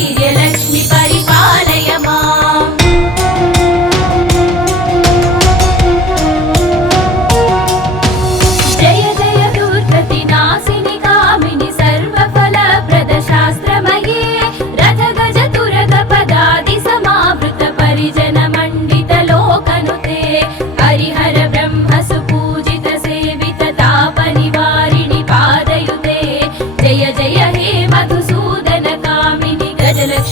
धैर्यलक्ष्मि परिपालय माम्। जय जय दुर्गतिनाशिनि कामिनि सर्वफलप्रद शास्त्रमये रथ गज तुरग पदादि समावृत परिजन मण्डित लोकनुते हरिहर ब्रह्म सुपूजित सेवित ताप निवारिणि पादयुते जय जय हे मधुसूदन कामिनि गजलक्ष्मि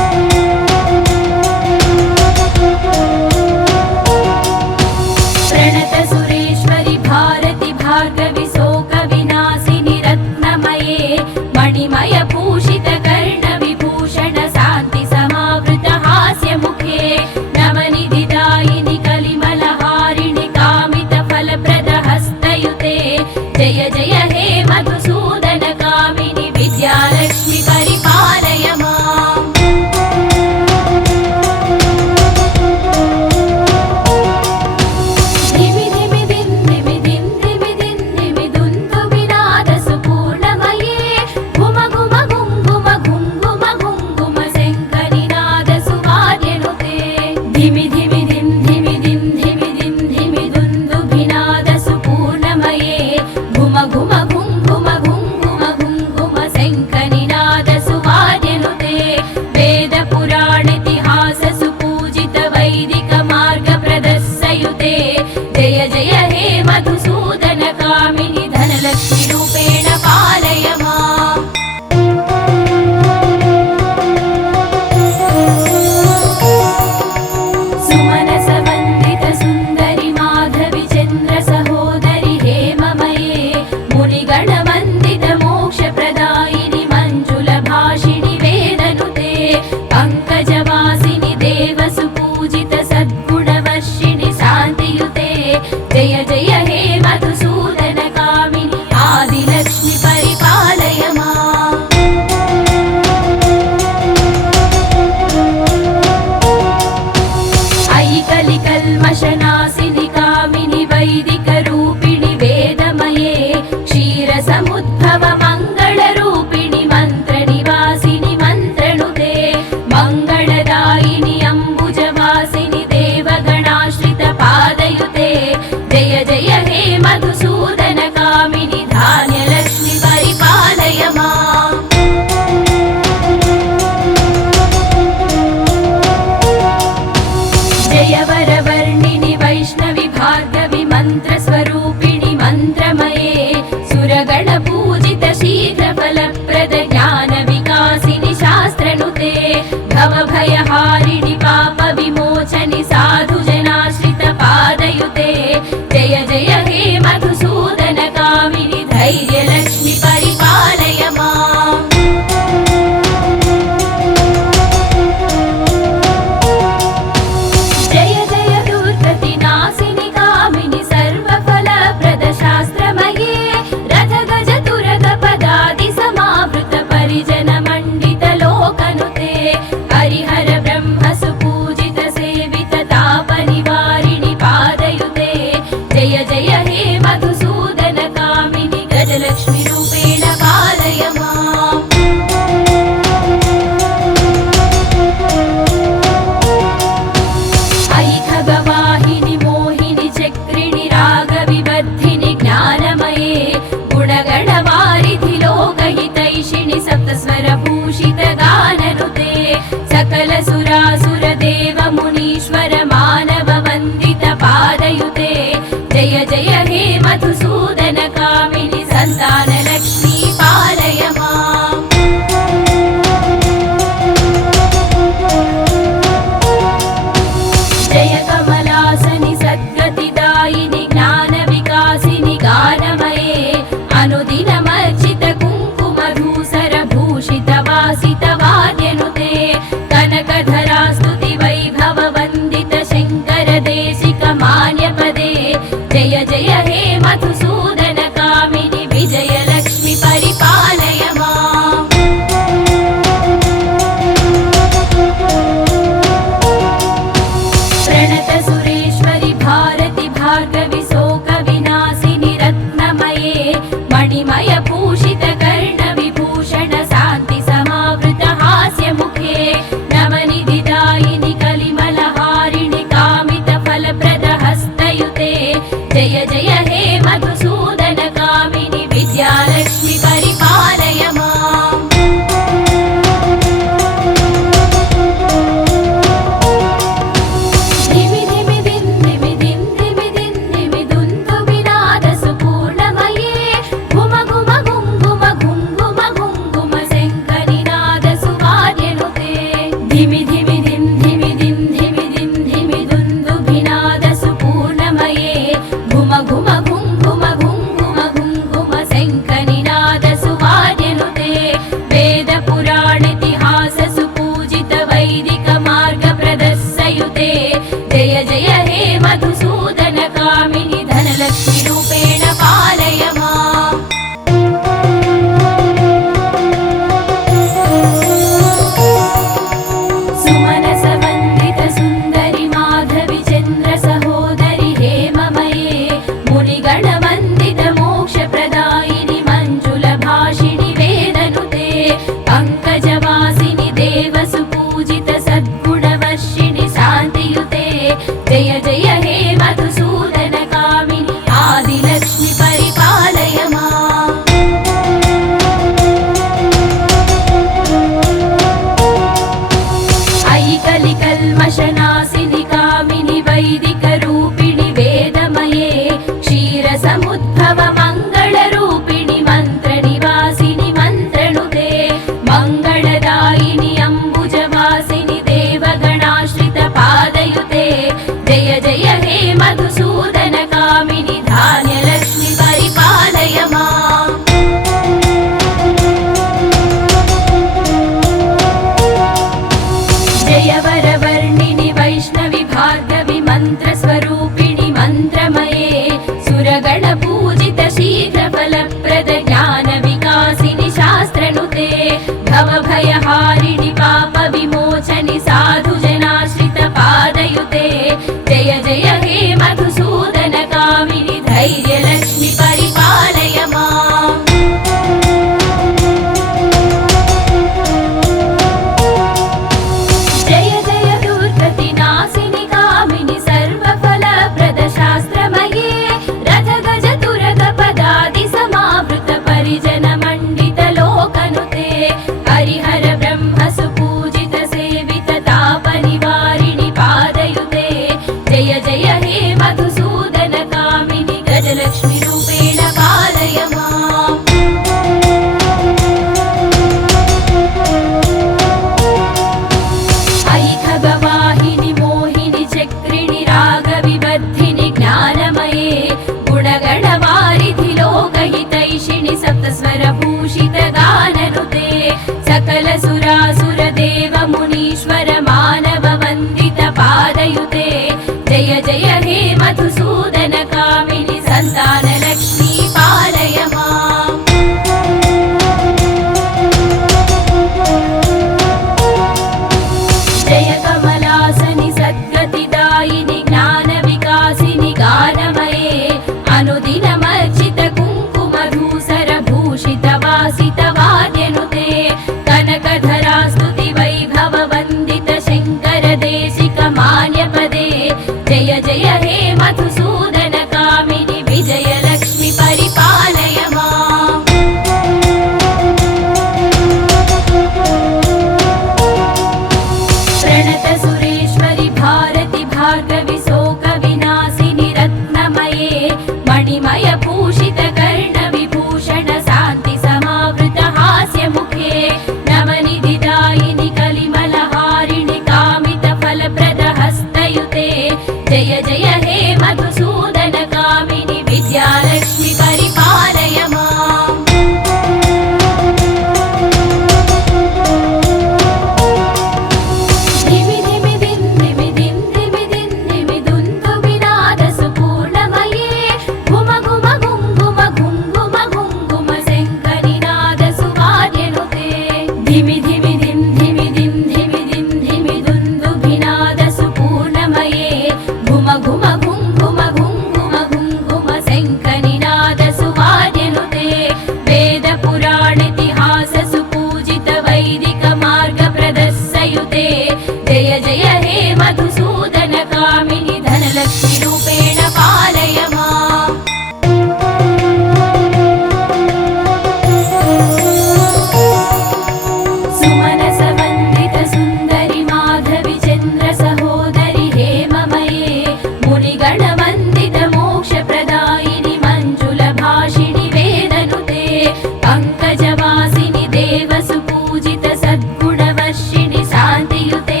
पूजित सद्गुणवर्षिणि शान्तियुते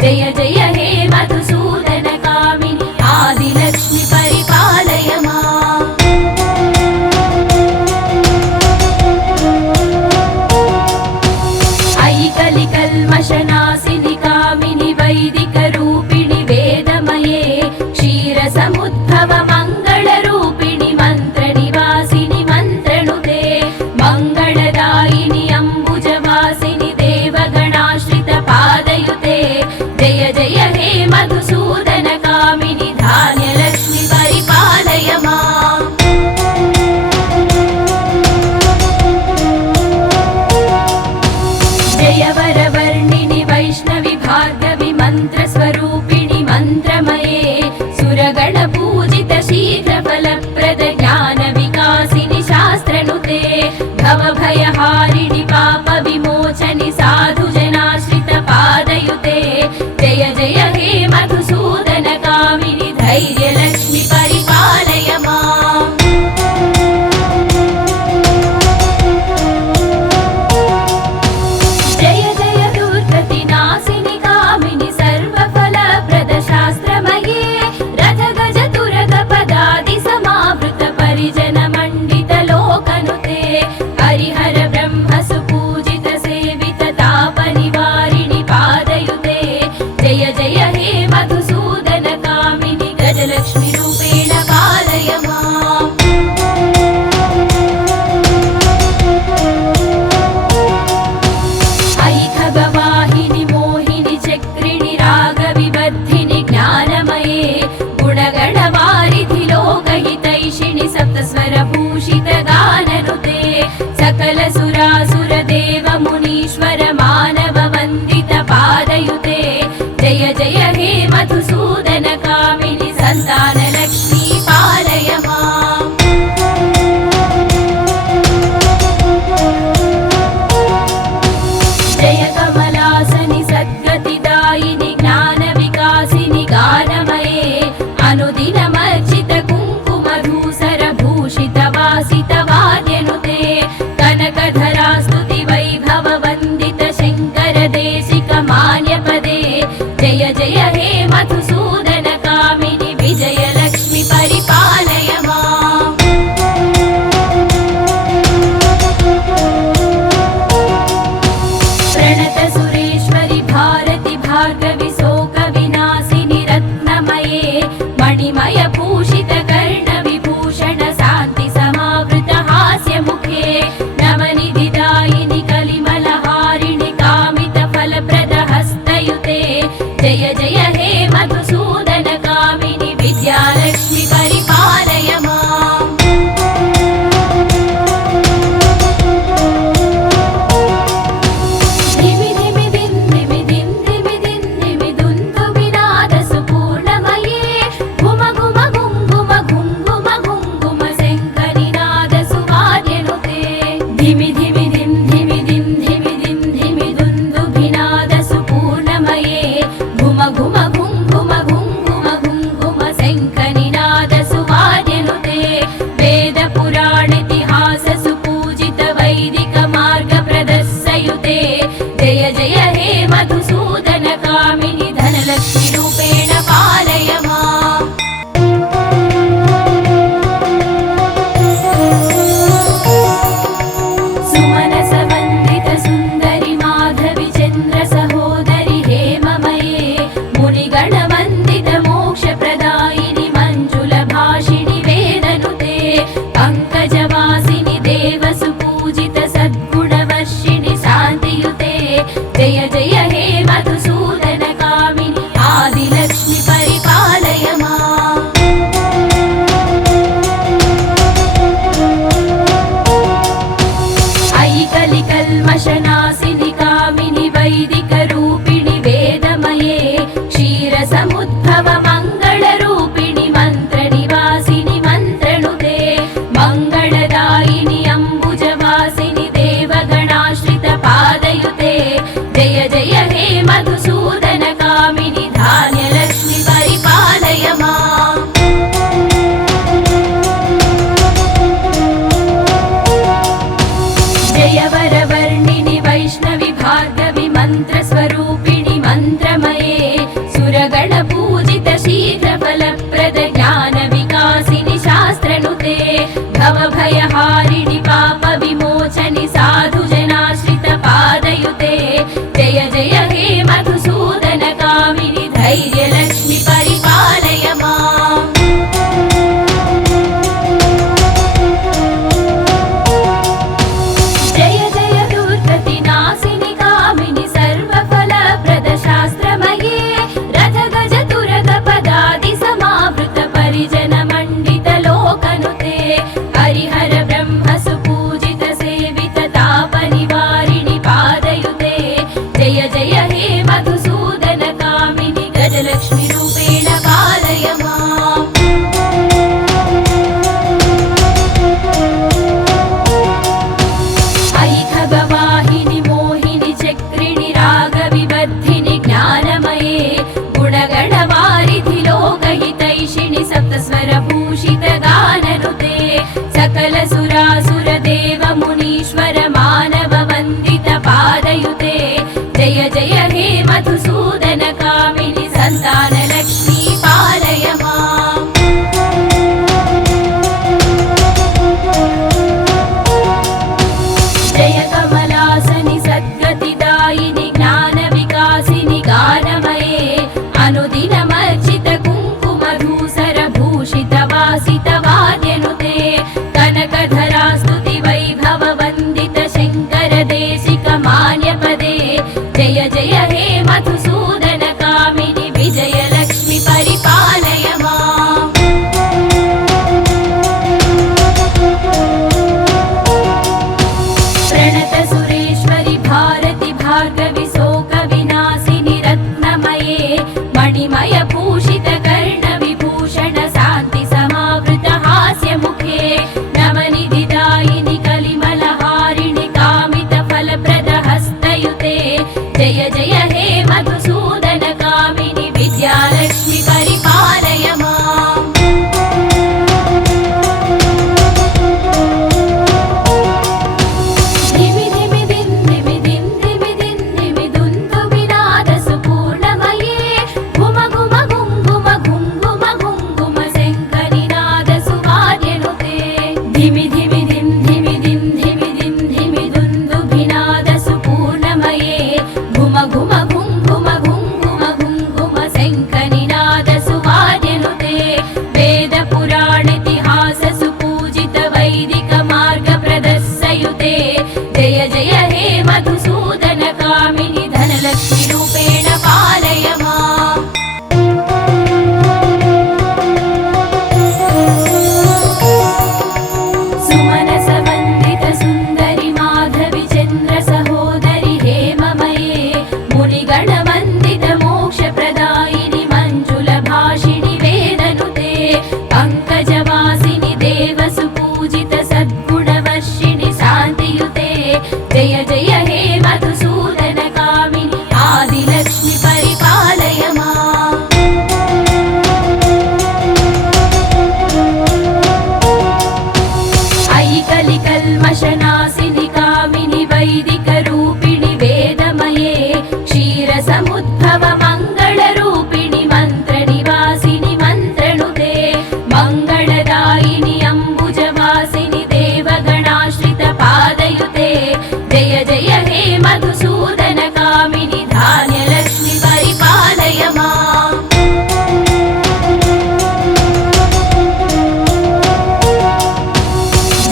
जय जय हे मधुसूदन कामिनि आदिलक्ष्मि परिपालय माम् अयि कलिकल्मषनाशिनि कामिनि वैदिकरूपिणि वेदमये क्षीरसमुद्भव मङ्गलरूपिणि मन्त्रनिवासिनि मन्त्रनुते मङ्गलदायिनि अम्बुजवासिनि देवगणाश्रित पादयुते जय जय हे मधुसूदन कामिनि धान्यलक्ष्मि परिपालय माम् जय वरवर्णिनि वैष्णवि भार्गवि मन्त्रस्वरूपिणि मन्त्रमये सुरगणपूजित शीघ्रफलप्रद ज्ञानविकासिनि शास्त्रनुते भवभयहारिणि पापविमोचनि साधुजनाश्रित पादयुते जय जय हे मधुसूदन कामिनि धैर्यलक्ष्मि परिपालय माम् जय जय दुर्गतिनाशिनि कामिनि सर्वफलप्रदशास्त्रमये रथगजतुरगपदादि समावृत परिजनमण्डितलोकनुते हरिहर ब्रह्म सुपूजित सेवित तापनिवारिणि पादयुते जय जय हे मधुसूदन कामिनि गजलक्ष्मि रूपेण पालय माम् अयि खगवाहिनि मोहिनि चक्रिणि रागविबद्धिनि ज्ञानमये गुणगणवारिधि लोकहितैषिणि सप्तस्वरभूषित गाननुते सकल सुरासुर देव मुनीश्वर मानव वन्दित पादयुते जय जय हे मधुसूदन कामिनि सन्तानलक्ष्मी पालय माम् जय कमलासनि सद्गतिदायिनि ज्ञानविकासिनि गानमये अनुदिनमर्चित कुङ्कुमधूसर भूषित वासित वाद्यनुते कनकधरा स्तुति वैभव वन्दित शङ्कर वैष्णवि भार्गवि मन्त्रस्वरूपिणि मन्त्रमये सुरगण पूजित शीघ्रफलप्रद ज्ञान विकासिनि शास्त्रनुते भवभयहारिणि पाप विमोचनि साधु जनाश्रित पादयुते जय जय हे मधुसूदन कामिनि धैर्यलक्ष्मि परिपालय माम् जय जय दुर्गतिनाशिनि कामिनि सर्वफलप्रद शास्त्रमये रथ गज तुरग पदादि समावृत परिजन मण्डित लोकनुते हरिहर ब्रह्म सुपूजित सेवित ताप निवारिणि पादयुते जय जय हे मधुसूदन कामिनि गजलक्ष्मि रूपेण पालय माम् अयि खगवाहिनि मोहिनि चक्रिणि रागविबद्धिनि ज्ञानमये गुणगणवारिधि लोकहितैषिणि सप्तस्वरभूषित गाननुते सकल सुरासुर देव मुनीश्वर मानव वन्दित पादयुते जय जय हे मधुसूदन कामिनि सन्तान लक्ष्मी पालय माम् जय कमलासनि सद्गतिदायिनि ज्ञान विकासिनि गानमये अनुदिनमर्चित कुङ्कुमधूसर भूषित वासित वाद्यनुते कनकधरा स्तुति वैभव वन्दित शङ्कर देशिक मान्यपदे जय जय हे मधुसूदन कामिनि विजयलक्ष्मि परिपालय माम् प्रणत सुरेश्वरि भारति भार्गवि शोक विनाशिनि रत्नमये मणिमय भूषित कर्ण विभूषण शान्ति समावृत हास्य मुखे नवनिधिदायिनि कलिमलहारिणि कामित फलप्रद हस्तयुते जय जय हे मधुसूदन कामिनि विद्यालक्ष्मि परिपालय माम् धिमि धिमि दिन् धिमि दिन् धिमि दिन् धिमि दुन्दुभिनाद सुपूर्णमये घुम घुम घुङ्घुम घुङ्घुम घुङ्घुम शङ्खनिनाद सुवाद्यनुते धिमि धिमि दिन् धिमि दिन् धिमि दिन् धिमि दुन्दुभिनाद सुपूर्णमये घुम घुम घुङ्घुम घुङ्घुम घुङ्घुम शङ्खनिनाद सुवाद्यनुते वेद पुराणेतिहास सुपूजित वैदिक मार्ग प्रदर्शयुते जय जय हे मधुसूदन कामिनि धनलक्ष्मि रूपेण पालय माम् सुमनस वन्दित सुन्दरि माधवि चन्द्र सहोदरि हेममये मुनिगण वन्दित मोक्षप्रदायिनि मञ्जुल भाषिणि वेदनुते पङ्कजवासिनि देव सुपूजित सद्गुणवर्षिणि शान्तियुते जय जय हे मधुसूदन कामिनि आदिलक्ष्मि परिपालय माम् अयि कलिकल्मषनाशिनि कामिनि वैदिक रूपिणि वेदमये क्षीरसमुद्भव मङ्गलरूपिणि मन्त्रनिवासिनि मन्त्रनुते मङ्गलदायिनि अम्बुजवासिनि देवगणाश्रित पादयुते जय जय हे मधुसूदन कामिनि धान्यलक्ष्मि परिपालय माम्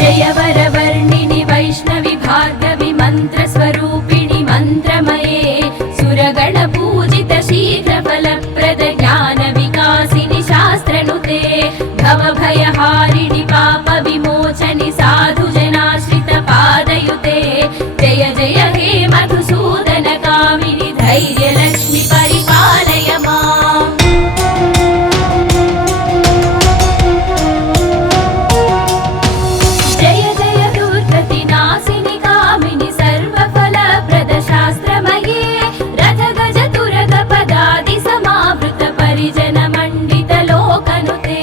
जय वरवर्णिनि वैष्णवि भार्गवि मन्त्रस्वरूपिणि मन्त्रमये सुरगण पूजित शीघ्रफलप्रद ज्ञान विकासिनि शास्त्रनुते भवभयहारिणि पाप विमोचनि साधु जनाश्रित पादयुते जय जय हे मधुसूदन कामिनि धैर्यलक्ष्मि परिपालय माम् जय जय दुर्गतिनाशिनि कामिनि सर्वफलप्रद शास्त्रमये रथ गज तुरग पदादि समावृत परिजन मण्डित लोकनुते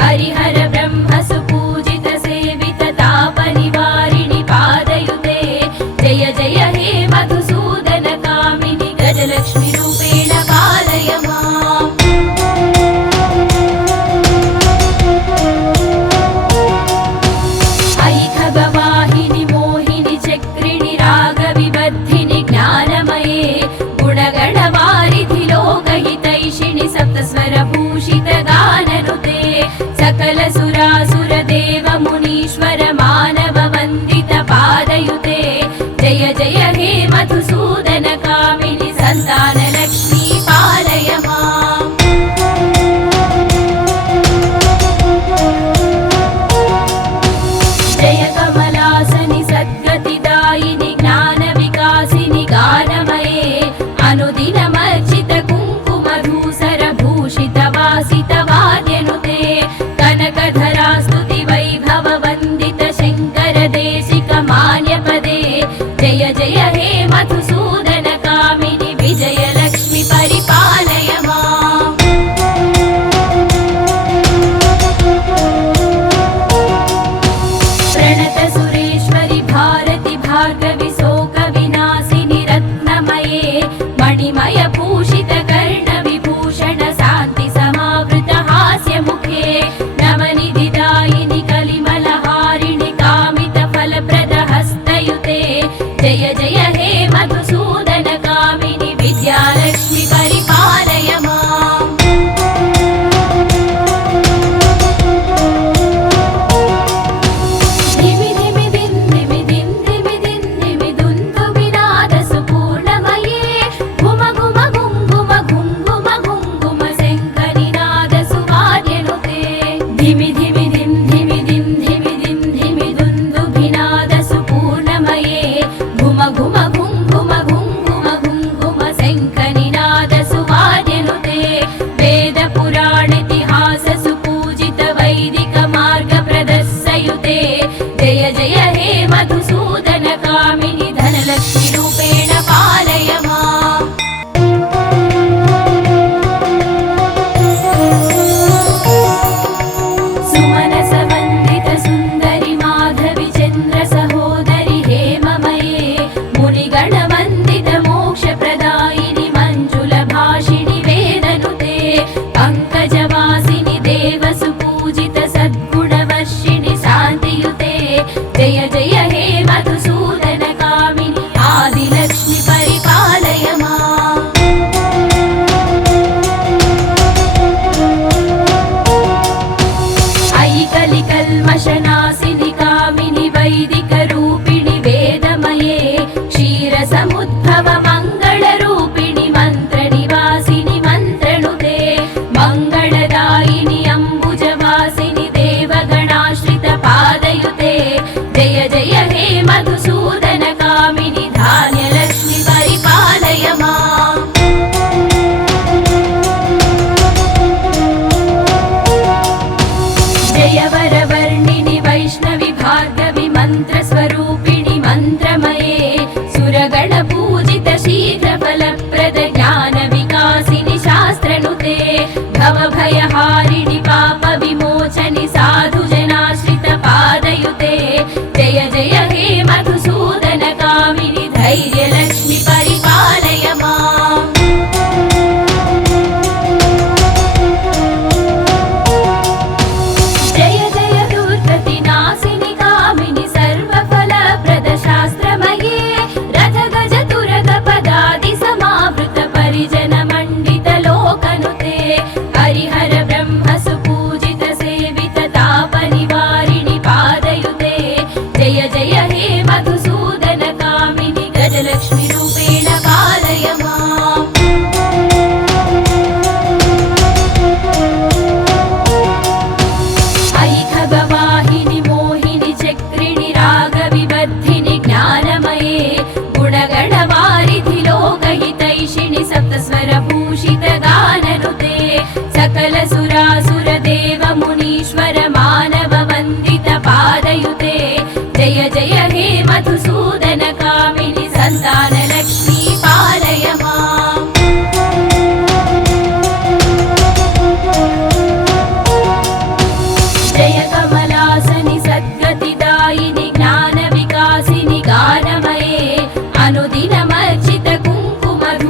हरिहर ब्रह्म सुपूजित सेवित ताप निवारिणि पादयुते जय जय हे मधुसूदन मधुसूदन कामिनि सन्तानलक्ष्मी पालय माम्। जय कमलासनि सद्गतिदायिनि ज्ञानविकासिनि गानमये अनुदिनमर्चित कुङ्कुमधूसर भूषित वासित वाद्यनुते कनकधरा स्तुति वैभव वन्दित शङ्कर देशिक मान्यपदे जय जय हे मधुसूदन कामिनि विजयलक्ष्मि परिपालय माम्। प्रणत सुरेश्वरि भारति भार्गवि शोक विनाशिनि रत्नमये मणिमय भूषित कर्ण विभूषण शान्ति समावृत हास्य मुखे नवनिधिदायिनि कलिमलहारिणि कामित फलप्रद हस्तयुते जय जय हे मधुसूदन कामिनि विद्यालक्ष्मि परिपालय माम्। धिमि धिमि दिन धिमि दिन धिमि दिन धिमि दुन्दु विनाद सुपूर्णमये घुम घुम घुम घुम घुम घुम घुम घुम शङ्खनिनाद सुवाद्यनुते धिमि धिमि दिन धिमि दिन धिमि दिन धिमि दुन्दु विनाद सुपूर्णमये घुम घुम घुम घुम घुम घुम घुम घुम शङ्खनिनाद सुवाद्यनुते वेद पुराणेतिहास सुपूजित वैदिक मार्ग प्रदर्शयुते जय जय हे मधुसूदन कामिनि धनलक्ष्मि रूपेण पालय माम्। सुमनस वन्दित सुन्दरि माधवि चन्द्र सहोदरि हेममये मुनिगण वन्दित मोक्षप्रदायिनि मञ्जुल भाषिणि वेदनुते पङ्कजवासिनि देव सुपूजित सद्गुणवर्षिणि शान्तियुते जय जय हे मधुसूदन कामिनि आदिलक्ष्मि परिपालय माम्। अयि कलिकल्मषनाशिनि कामिनि वैदिक रूपिणि वेदमये क्षीरसमुद्भव मङ्गलरूपिणि मन्त्रनिवासिनि मन्त्रनुते मङ्गलदायिनि अम्बुजवासिनि देवगणाश्रित पादयुते जय जय हे मधुसूदन कामिनि धान्यलक्ष्मि परिपालय माम्। जय वरवर्णिनि वैष्णवि भार्गवि मन्त्रस्वरूपिणि मन्त्रमये सुरगण पूजित शीघ्रफलप्रद ज्ञानविकासिनि शास्त्रनुते भवभयहारिणि पापविमोचनि साधुजनाश्रित पादयुते जय जय हे मधुसूदन कामिनि धैर्यलक्ष्मि परिपालय माम्। जय जय दुर्गतिनाशिनि कामिनि सर्वफलप्रद शास्त्रमये रथ गज तुरग पदादि समावृत परिजन मण्डित लोकनुते हरिहर ब्रह्म सुपूजित सेवित तापनिवारिणि पादयुते जय जय हे मधुसूदन कामिनि गजलक्ष्मि रूपेण पालय माम्। अयि खगवाहिनि मोहिनि चक्रिणि रागविबद्धिनि ज्ञानमये गुणगणवारिधि लोकहितैषिणि सप्तस्वरभूषित गाननुते सकल सुरासुर देव मुनीश्वर मानव वन्दित पादयुते जय जय हे मधुसूदन कामिनि सन्तानलक्ष्मी पालय माम्। जय कमलासनि सद्गतिदायिनि ज्ञानविकासिनि गानमये अनुदिनमर्चित कुङ्कुमधू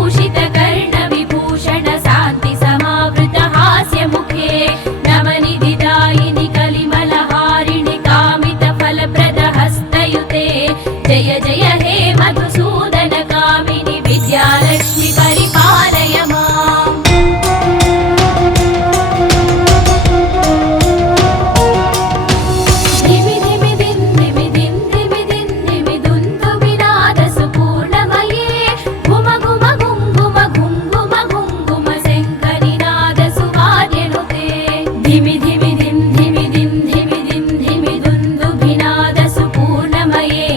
भूषित कर्ण विभूषण शान्ति समावृत हास्य मुखे नवनिधिदायिनि कलिमलहारिणि कामित फलप्रद हस्तयुते जय जय हे मधुसूदन कामिनि विद्यालक्ष्मि परिपालय माम् धिमि धिमि दिन् धिमि दिन् धिमि दिन् धिमि दुन्दु विनाद सुपूर्णमये घुम घुम घुङ्घुम घुङ्घुम घुङ्घुम शङ्करिनाद सुवार्यनुते धिमि धिमि दिन् धिमि दिन् धिमि दिन् धिमि दुन्दु विनाद सुपूर्णमये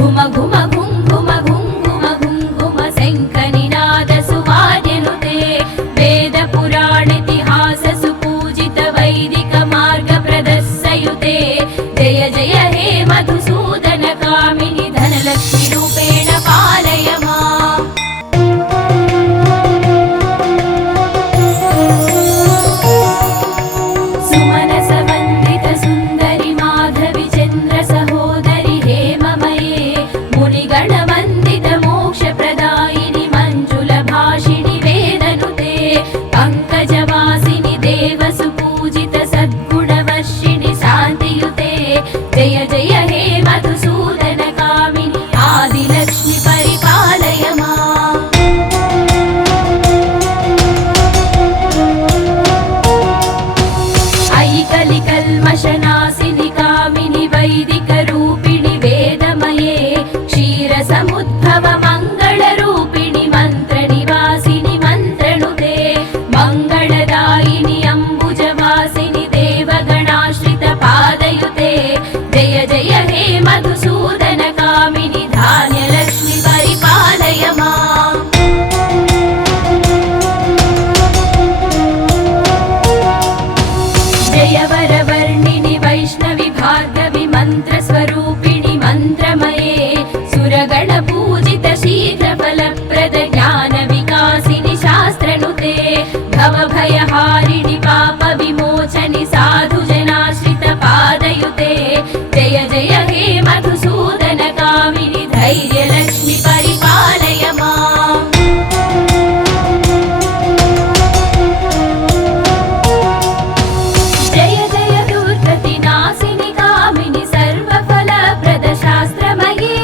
घुम घुम घुङ्घुम घुङ्घुम घुङ्घुम शङ्करिनाद सुवार्यनुते वेद पुराण इतिहास सुपूजित वैदिक मार्ग प्रदर्शयुते जय जय हे मधुसूदन कामिनि धनलक्ष्मि रूपेण पालय माम् सुमनस वन्दित सुन्दरि माधवि चन्द्र सहोदरि हेममये मुनिगण वन्दित मोक्षप्रदायिनि मञ्जुल भाषिणि वेदनुते पङ्कजवासिनि देव सुपूजित सद्गुणवर्षिणि शान्तियुते जय जय हे मधुसूदन कामिनि आदिलक्ष्मि परिपालय माम् अयि कलिकल्मषनाशिनि कामिनि वैदिकरूपिणि वेदमये क्षीरसमुद्भव मङ्गलरूपिणि मन्त्रनिवासिनि मन्त्रनुते मङ्गलदायिनि अम्बुजवासिनि देवगणाश्रित पादयुते जय जय हे मधुसूदन कामिनि धान्यलक्ष्मि परिपालय माम् जय वरवर्णिनि वैष्णवि भार्गवि मन्त्रस्वरूपिणि मन्त्रमये सुरगण पूजित शीघ्रफलप्रद ज्ञान विकासिनि शास्त्रनुते भवभयहारिणि पाप विमोचनि साधुजनाश्रित पादयुते जय जय हे मधुसूदन कामिनि धैर्यलक्ष्मि परिपालय माम् जय जय दुर्गतिनाशिनि कामिनि सर्वफलप्रद शास्त्रमये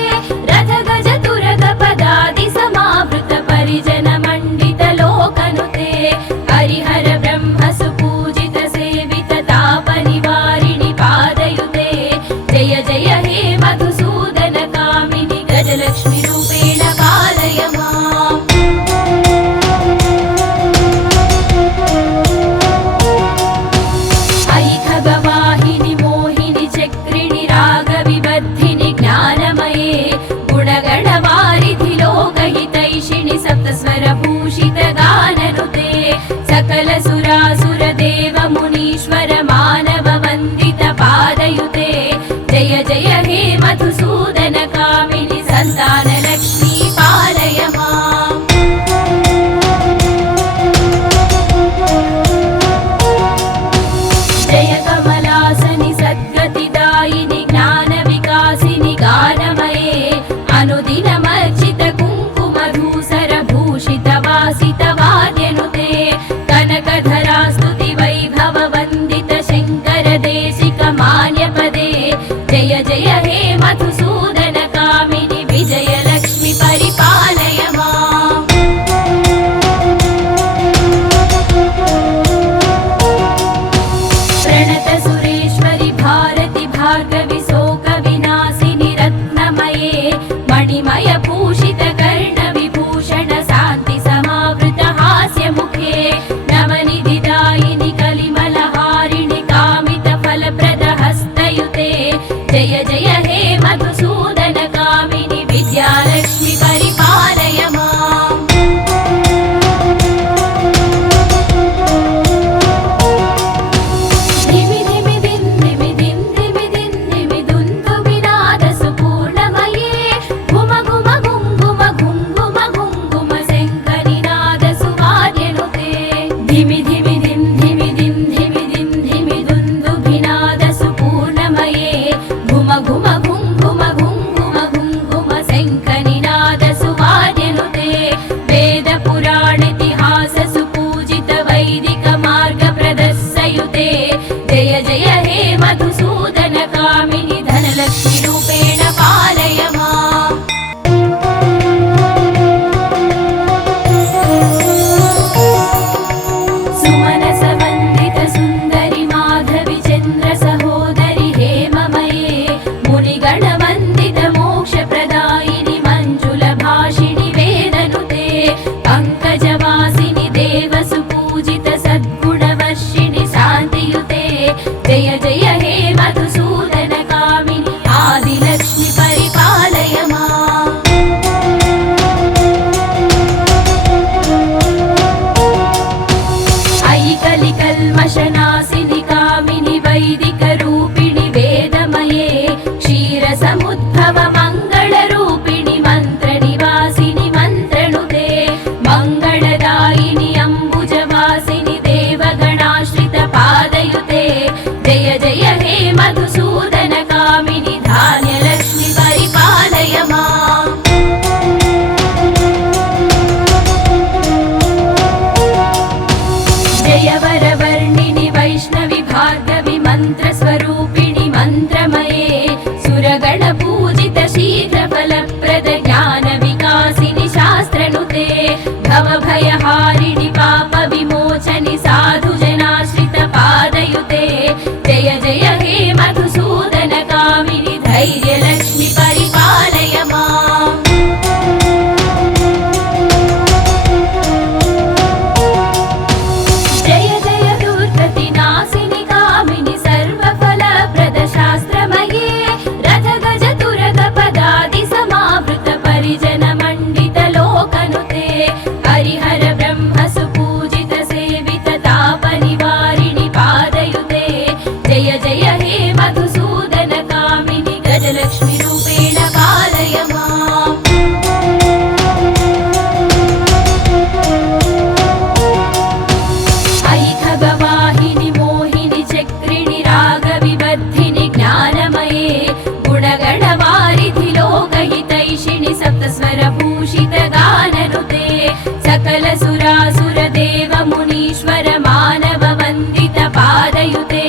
रथ गज तुरग पदादि समावृत परिजन मण्डित लोकनुते हरिहर ब्रह्म सुपूजित सेवित ताप निवारिणि पादयुते जय जय हे मधुसूदन कामिनि गजलक्ष्मि रूपेण पालय माम् अयि खगवाहिनि मोहिनि चक्रिणि रागविबद्धिनि ज्ञानमये गुणगणवारिधि लोकहितैषिणि सप्तस्वरभूषित गाननुते हरिहर ब्रह्म सुपूजित सेवित ताप निवारिणि पादयुते जय जय हे मधुसूदन कामिनि गजलक्ष्मी रूपेण पालय माम् अयि खगवाहिनि मोहिनि चक्रिणि रागविबद्धिनि ज्ञानमये गुणगणवारिधि लोकहितैषिणि सप्तस्वरभूषित गाननुते सकल सुरासुर देव मुनीश्वर मानव वन्दित पादयुते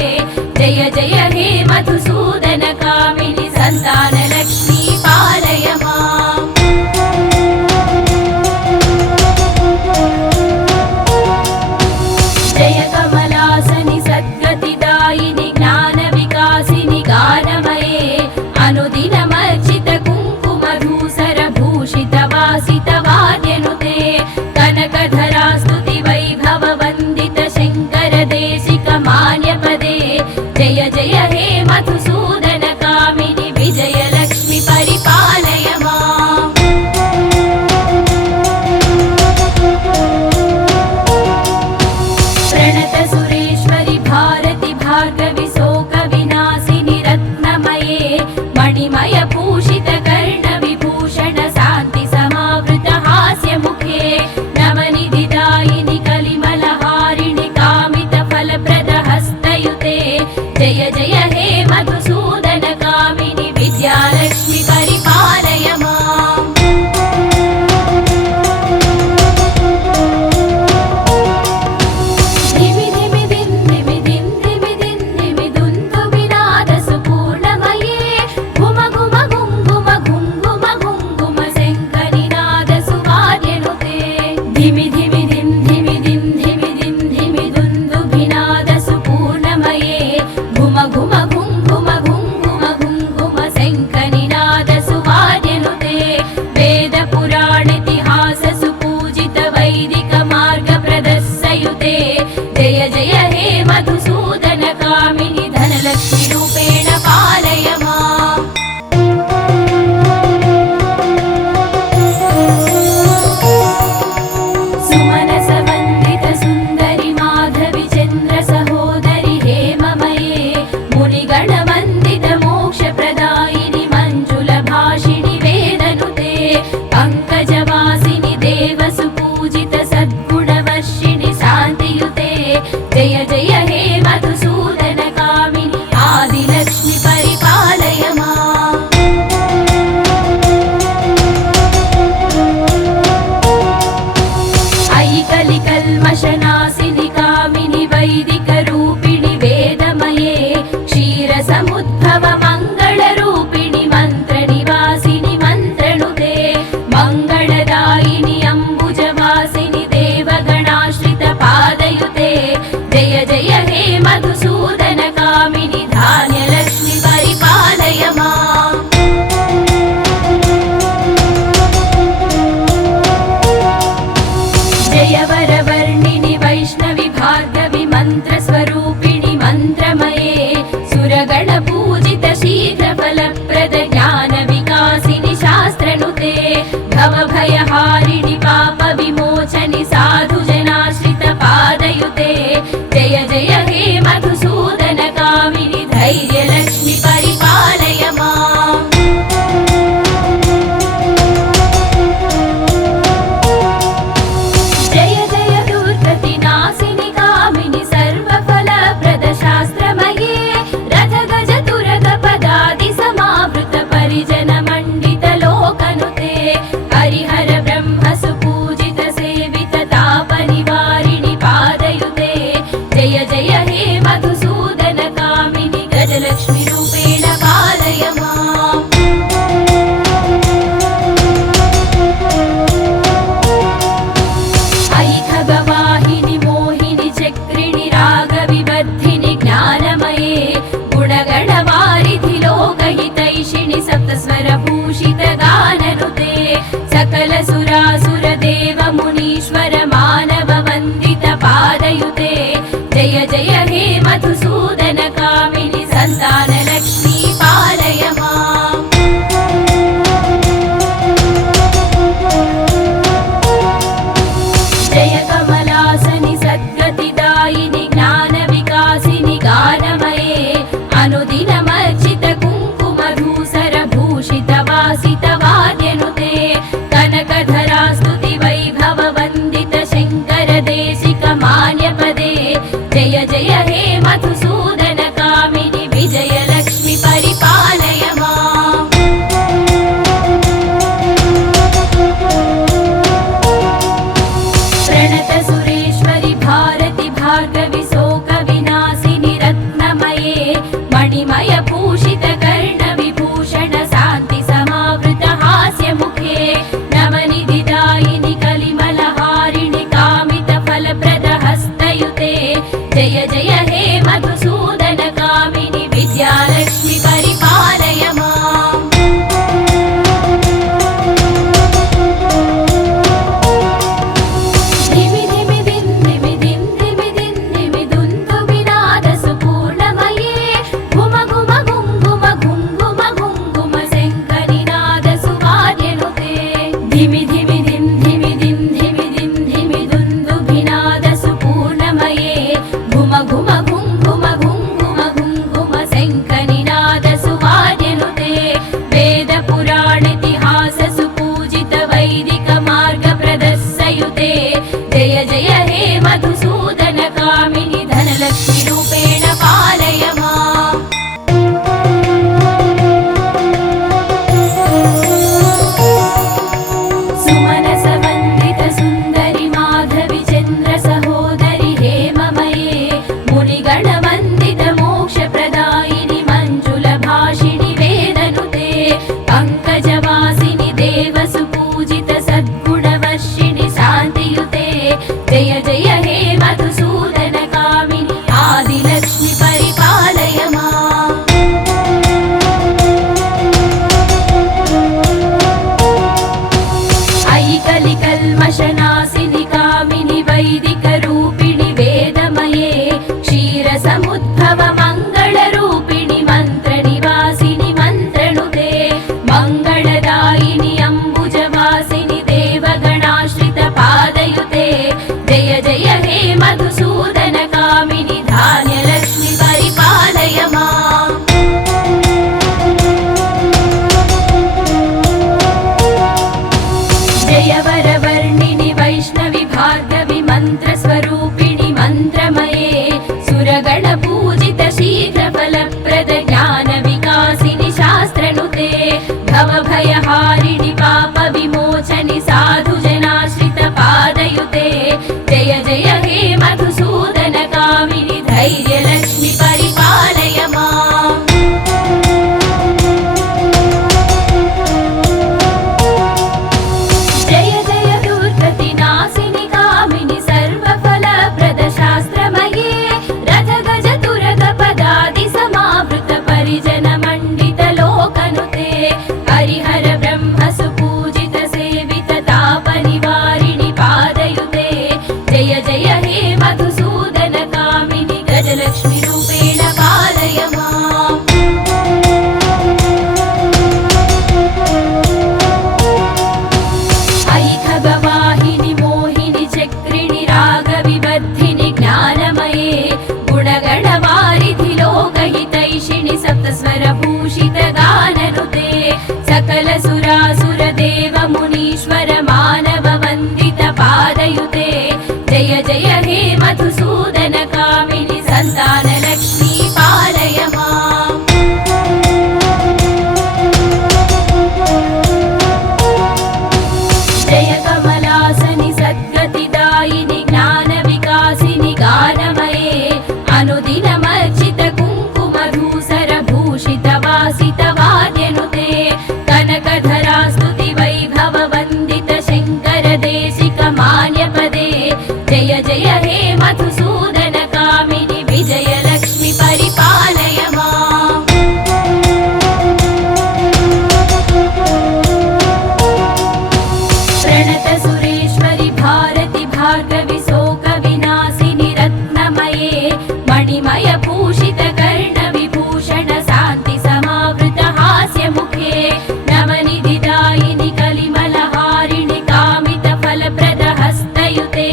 जय जय हे मधुसूदन कामिनि सन्तान लक्ष्मी पालय माम् जय कमलासनि सद्गतिदायिनि ज्ञानविकासिनि गानमये अनुदिनमर्चित कुङ्कुमधूसर भूषित वासित वाद्यनुते कनकधरा स्तुति वैभव वन्दित शङ्कर देशिक मान्यपदे जय जय हे मधुसूदन कामिनि विजयलक्ष्मी परिपालय माम् प्रणत सुरेश्वरि भारति भार्गवि शोक विनाशिनि रत्नमये मणिमय भूषित कर्ण विभूषण शान्ति समावृत हास्य मुखे नवनिधिदायिनि कलिमलहारिणि कामित फलप्रद हस्तयुते जय जय हे मधुसूदन कामिनि विद्यालक्ष्मी परिपालय माम् धिमि धिमि धिं धिमि धिं धिमि धिं धिमि दुन्दु विनाद सुपूर्णमये घुम घुम घुं घुम घुं घुम घुं घुम शङ्करिनाद सुवाद्यनुते धिमि धिमि धिं धिमि धिं धिमि धिं धिमि दुन्दु विनाद सुपूर्णमये घुम घुम घुं घुम घुं घुम घुं घुम शङ्करिनाद सुवाद्यनुते वेद पुराणेतिहास सुपूजित वैदिक मार्ग प्रदर्शयुते जय जय हे मधुसूदन कामिनि धनलक्ष्मी रूपेण पालय माम् सुमनस वन्दित सुन्दरि माधवि चन्द्र सहोदरि हेममये मुनिगण वन्दित मोक्षप्रदायिनि मञ्जुल भाषिणि वेदनुते पङ्कजवासिनि देव सुपूजित सद्गुणवर्षिणि शान्तियुते जय जय हे मधुसूदन कामिनि आदिलक्ष्मी परिपालय माम् अयि कलिकल्मषनाशिनि कामिनि वैदिक रूपिणि वेदमये क्षीरसमुद्भव मङ्गलरूपिणि मन्त्रनिवासिनि मन्त्रनुते मङ्गलदायिनि अम्बुजवासिनि देवगणाश्रित पादयुते जय जय हे मधुसूदन कामिनि धान्यलक्ष्मी परिपालय माम् जय वरवर्णिनि वैष्णवि भार्गवि मन्त्रस्वरूपिणि मन्त्रमये सुरगण पूजित शीघ्रफलप्रद ज्ञानविकासिनि शास्त्रनुते भवभयहारिणि पाप विमोचनि साधुजनाश्रित पादयुते जय जय हे मधुसूदन कामिनि धैर्यलक्ष्मी परिपालय माम् जय जय दुर्गतिनाशिनि कामिनि सर्वफल प्रणतसुरेश्वरि भारति भार्गवि शोकविनाशिनि रत्नमये मणिमयभूषितकर्णविभूषण शान्ति समावृत हास्यमुखे नवनिधिदायिनि कलिमलहारिणि कामितफलप्रदहस्तयुते जय जय हे मधुसूदन कामिनि विद्यालक्ष्मि परिपालय माम्। धिमि धिमि दिन् धिमि दिन् धिमि दिन् धिमि दुन्दुभिनादसुपूर्णमये घुम घुम घुङ्घुम घुङ्घुम घुङ्घुम शङ्करिनादसुवाद्यनुते धिमि धिमि दिन् धिमि दिन् धिमि दिन् धिमि दुन्दुभिनादसुपूर्णमये घुम घुम घुङ्घुम घुङ्घुम घुङ्घुम शङ्खनिनादसुवाद्यनुते वेदपुराणेतिहाससुपूजित वैदिकमार्गप्रदर्शयुते जय जय हे मधुसूदन कामिनि धनलक्ष्मि रूपेण पालय माम्। सुमनसवन्दित सुन्दरि माधवि चन्द्र सहोदरि हेममये मुनिगणवन्दित मोक्षप्रदायिनि मञ्जुलभाषिणि वेदनुते पङ्कजवासिनि देवसुपूजित सद्गुणवर्षिणि शान्तियुते जय जय हे मधुसूदन कामिनि आदिलक्ष्मि परिपालय माम्। अयि कलिकल्मषनाशिनि कामिनि वैदिकरूपिणि वेदमये क्षीरसमुद्भव मङ्गलरूपिणि मन्त्रनिवासिनि मन्त्रनुते मङ्गलदायिनि अम्बुजवासिनि देवगणाश्रित पादयुते जय जय हे मधुसूदन कामिनि धान्यलक्ष्मि परिपालय माम्। जय वरवर्णिनि वैष्णवि भार्गवि मन्त्रस्वरूपिणि मन्त्रमये सुरगणपूजित शीघ्रफलप्रद ज्ञानविकासिनि शास्त्रनुते भवभयहारिणि पापविमोचनि साधुजनाश्रित पादयुते जय जय हे मधुसूदन कामिनि धैर्यलक्ष्मि परिपालय माम्। जय जय दुर्गतिनाशिनि कामिनि सर्वफलप्रद शास्त्रमये रथगज तुरग पदादि समावृत परिजन मण्डित लोकनुते हरिहर ब्रह्म सुपूजित सेवित तापनिवारिणि पादयुते जय जय हे मधुसूदन कामिनि गजलक्ष्मि रूपेण पालय माम्। अयि खगवाहिनि मोहिनि चक्रिणि रागविवर्धिनि ज्ञानमये गुणगणवारिधि लोकहितैषिणि सप्तस्वरभूषित गाननुते सकल सुरासुर देव मुनीश्वर मानव वन्दित पादयुते जय जय हे मधुसूदन कामिनि सन्तानलक्ष्मी पालय माम्। जय कमलासनि सद्गतिदायिनि ज्ञानविकासिनि गानमये अनुदिनमर्चित कुङ्कुमधूसर भूषित वासित वाद्यनुते कनकधरा स्तुति वैभव वन्दित शङ्कर देशिक मान्यपदे जय जय हे मधुसूदन कामिनि विजयलक्ष्मि परिपालय माम्। प्रणतसुरेश्वरि भारति भार्गवि शोकविनाशिनि रत्नमये मणिमयभूषितकर्णविभूषण शान्ति समावृत हास्यमुखे नवनिधिदायिनि कलिमलहारिणि कामितफलप्रदहस्तयुते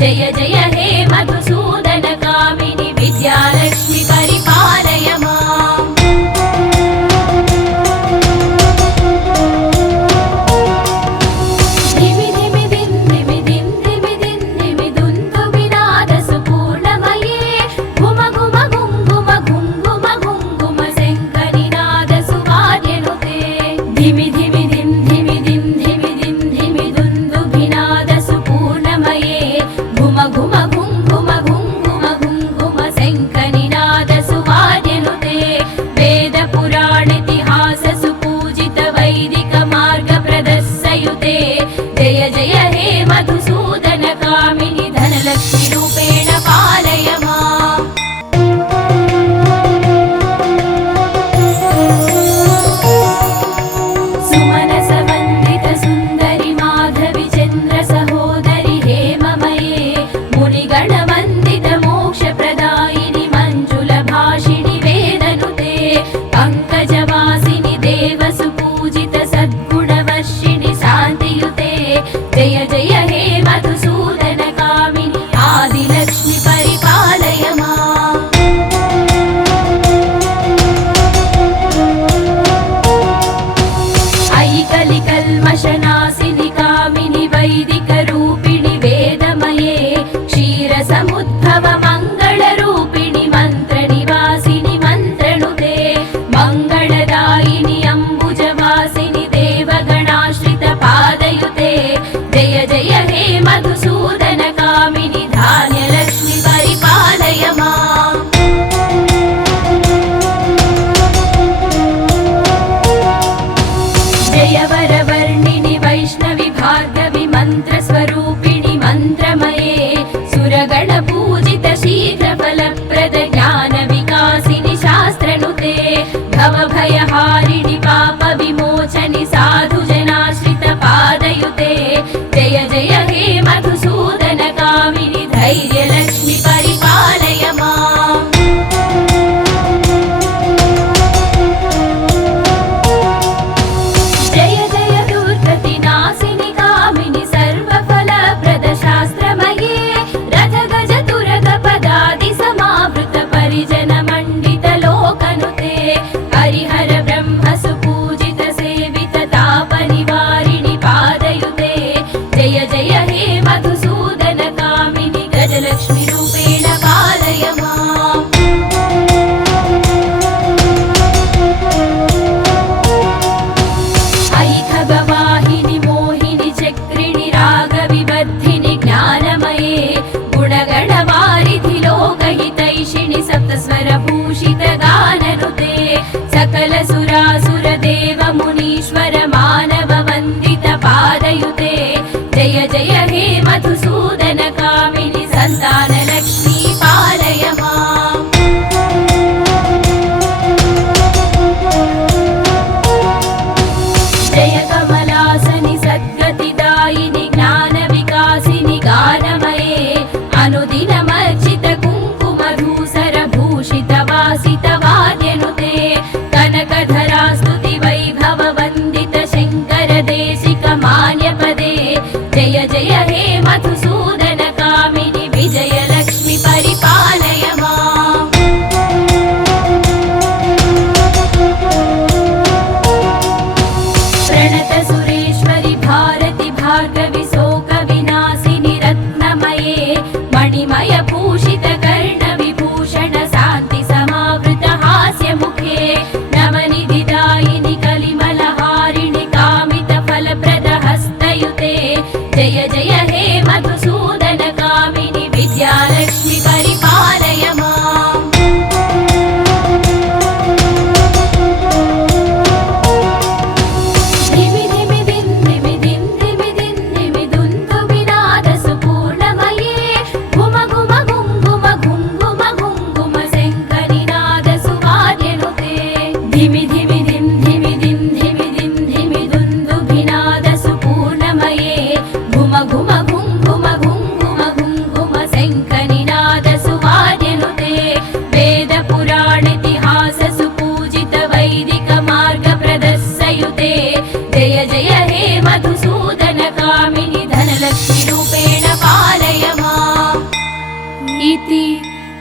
जय जय हे मधुसूदन कामिनि विद्यालक्ष्मि परिपालय माम्। धिमि धिमि दिन् धिमि दिन् धिमि दिन् धिमि दुन्दुभिनादसुपूर्णमये घुम घुम घुङ्घुम घुङ्घुम घुङ्घुम शङ्खनिनादसुवाद्यनुते धिमि धिमि दिन् धिमि दिन् धिमि दिन् धिमि दुन्दुभिनादसुपूर्णमये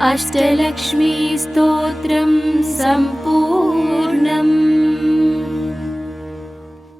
अष्टलक्ष्मी स्तोत्रं सम्पूर्णम्।